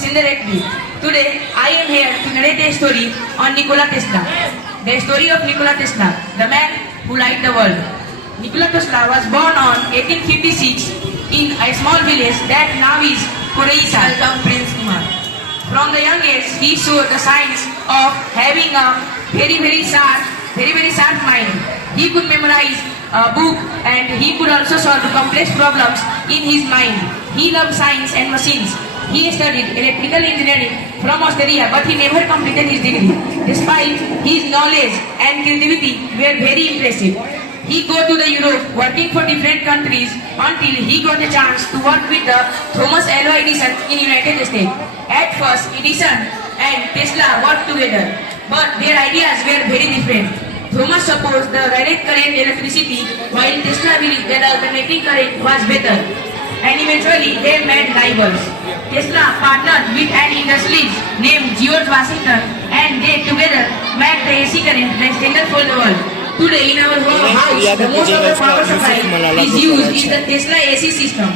indirectly. Today, I am here to narrate a story on Nikola Tesla. The story of Nikola Tesla, the man who lighted the world. Nikola Tesla was born on 1856 in a small village that now is Croatia. Welcome, Prince Kumar. From the young age, he showed the signs of having a very sharp mind. He could memorize a book and he could also solve complex problems in his mind. He loved science and machines. He studied electrical engineering from Australia, but he never completed his degree. Despite his knowledge and creativity were very impressive. He go to the Europe working for different countries until he got a chance to work with the Thomas Alva Edison in United States. At first, Edison and Tesla worked together, but their ideas were very different. Thomas supposed the direct current electricity, while Tesla believed that alternating current was better. And eventually, they made rivals. Tesla partnered with an industrialist named George Washington, and they together made the AC current the standard for the world. Today, in our home house, the most of the power supply is used in the Tesla AC system.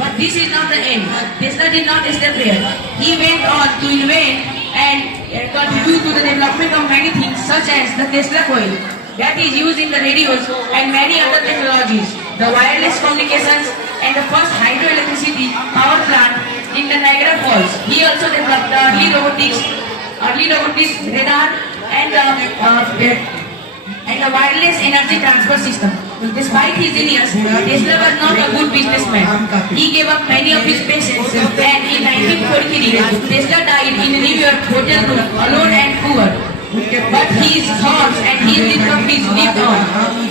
But this is not the end. Tesla did not stop there. He went on to invent and contribute to the development of many things such as the Tesla coil that is used in the radios and many other technologies, the wireless communications and the first hydroelectricity power plant in the Niagara Falls. He also developed the early robotics radar and the wireless energy transfer system. Despite his genius, Tesla was not a good businessman. He gave up many of his patients, and in 1943, Tesla died in a New York hotel room, alone and poor. But his thoughts and his discoveries lived on.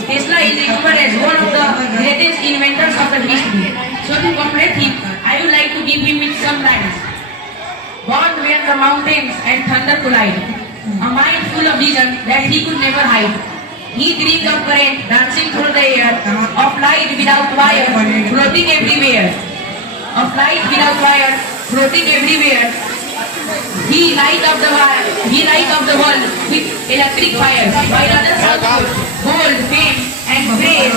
Tesla is remembered as one of the greatest inventors of the history. So to commemorate him, I would like to give him with some lines. Born where the mountains and thunder collide, a mind full of vision that he could never hide. He dreamed of current dancing through the air, of light without wire, floating everywhere. Of light without wire, floating everywhere. He light up the world with electric fire, while others are gold, fame, and praise.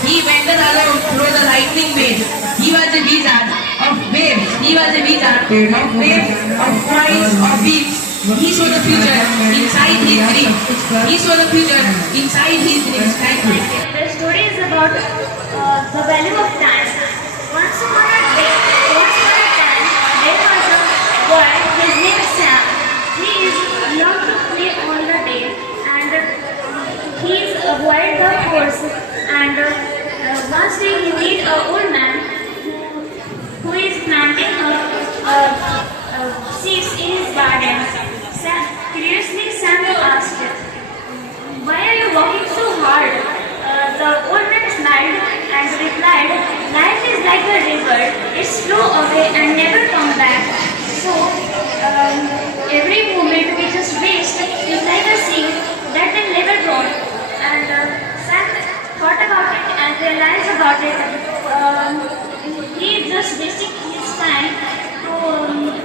He wandered alone through the lightning waves. He was a wizard of waves. He was a wizard of waves, of coins, of beams. He saw the future inside his dreams. He saw the future inside his dreams. Thank you. The story is about the value of time. Once upon a time, there was a boy. His name is Sam. He is loved to play all the day, and he is avoid the force. And one day he meet an old man who is planting seeds in his garden. Curiously, Samuel asked, "Why are you working so hard?" The old man smiled and replied, "Life is like a river. It's flow away and never come back. So, every moment we just waste is like a seed that will never grow." And Sam thought about it and realized about it. He is just wasting his time to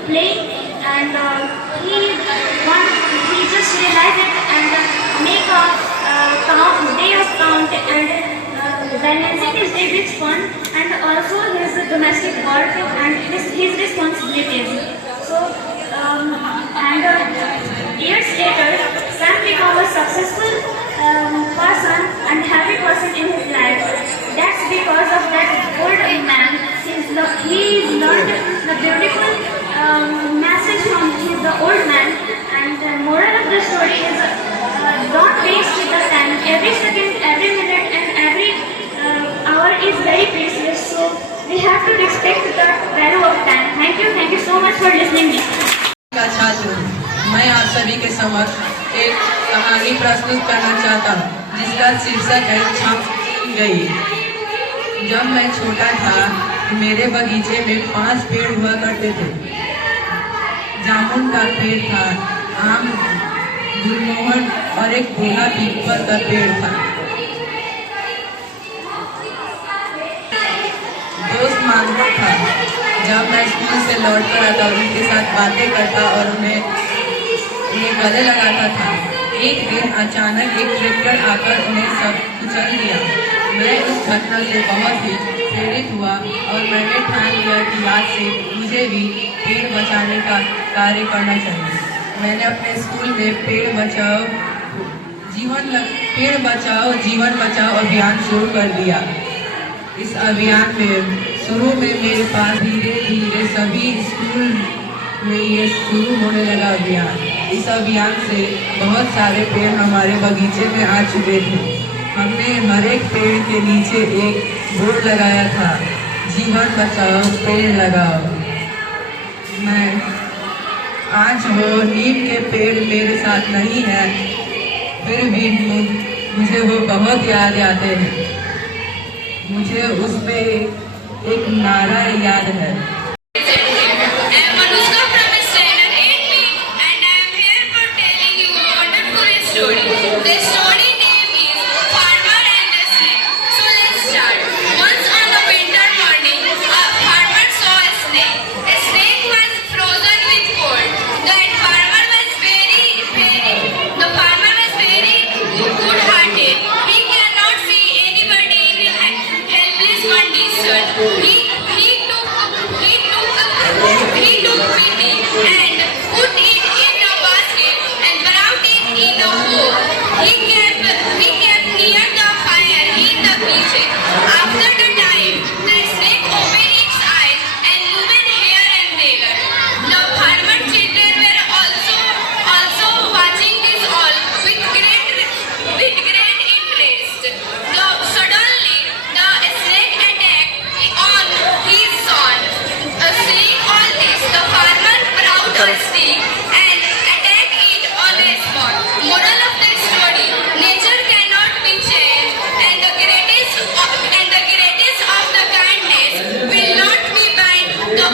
play, and he just realized it and make a day of count and balancing his day with fun and also his domestic work and his responsibilities. So years later, Sam became a successful person and happy person in his life. That's because of that old man. He learned the beautiful message from the old man, and the moral of the story is don't waste the time. Every second, every minute and every hour is very precious, so we have to respect the value of time. Thank you so much for listening me. छात्र, मैं आप सभी के समक्ष एक कहानी प्रस्तुत करना चाहता हूँ जिसका शीर्षक है छाप गई। जब मैं छोटा था मेरे बगीचे में 5 पेड़ हुआ करते थे। जामुन का पेड़ था, आम, गुलमोहर और एक बूढ़ा पीपल का पेड़ था। दोस्त मानता था जब मैं स्कूल से लौट कर आता उनके साथ बातें करता और उन्हें गले लगाता था। एक दिन अचानक एक ट्रैक्टर आकर उन्हें सब कुचल दिया। मैं उस घटना से बहुत ही प्रेरित हुआ और मैंने ठान लिया कि आज से मुझे भी पेड़ बचाने का कार्य करना चाहिए। मैंने अपने स्कूल में पेड़ बचाओ जीवन बचाओ अभियान शुरू कर दिया। इस अभियान में शुरू में मेरे पास धीरे धीरे सभी स्कूल में ये शुरू होने लगा अभियान। इस अभियान से बहुत सारे पेड़ हमारे बगीचे में आ चुके थे। हमने हर एक पेड़ के नीचे एक बोर्ड लगाया था, जीवन बचाओ पेड़ लगाओ। मैं आज वो नीम के पेड़ मेरे साथ नहीं है, फिर भी मुझे वो बहुत याद आते हैं। मुझे उसमें एक नारा याद है। The